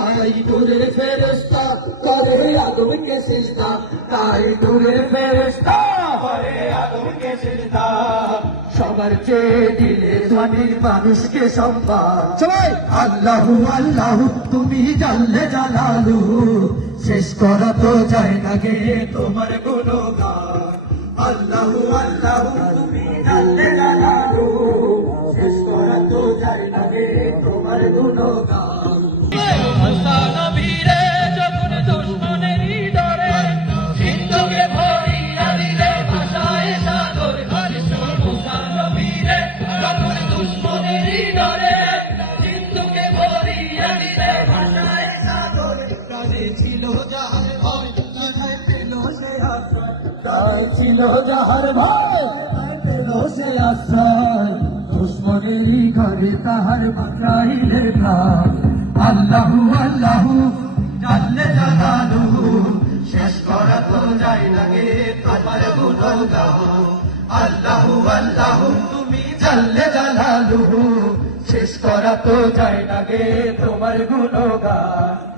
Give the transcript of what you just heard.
তাই নূরের ফেরেশতা করে আদমকে সিজদা, তাই নূরের ফেরেশতা করে আদমকে সিজদা। সবার চেয়ে দিলে ধনীর মানুষকে সম্মান, সবাই আল্লাহু আল্লাহু তুমি জানলে জালালু, শেষ করা তো যায় না গে তোমার গুণগান। আল্লাহু আল্লাহু তুমি জানলে জালালু, শেষ করা তো যায় না গে তোমার গুণগান। নবীরে যখন দুশ্মনেরই ডরে সিন্ধুকে ভরিয়া দিলে ভাষায় সাগর। মুসা নবীরে যখন দুশ্মনেরই ডরে সিন্ধুকে ভরিয়া দিলে ভাষায় সাগর। কানে ছিল যাহার ভয় কোথায় পেল সে আশ্রয়, কানে ছিল যাহার ভয় কোথায় পেল সে আশ্রয়। দুশ্মনেরই ঘরে তাহার বাঁচাইলে প্রাণ। আল্লাহু আল্লাহু জানলে জালালুহু, শেষ করা তো যায় না গে তোমার গুণগান। আল্লাহু আল্লাহু তুমি জানলে জালালুহু, শেষ করা তো যায় না গে তোমার গুণগান।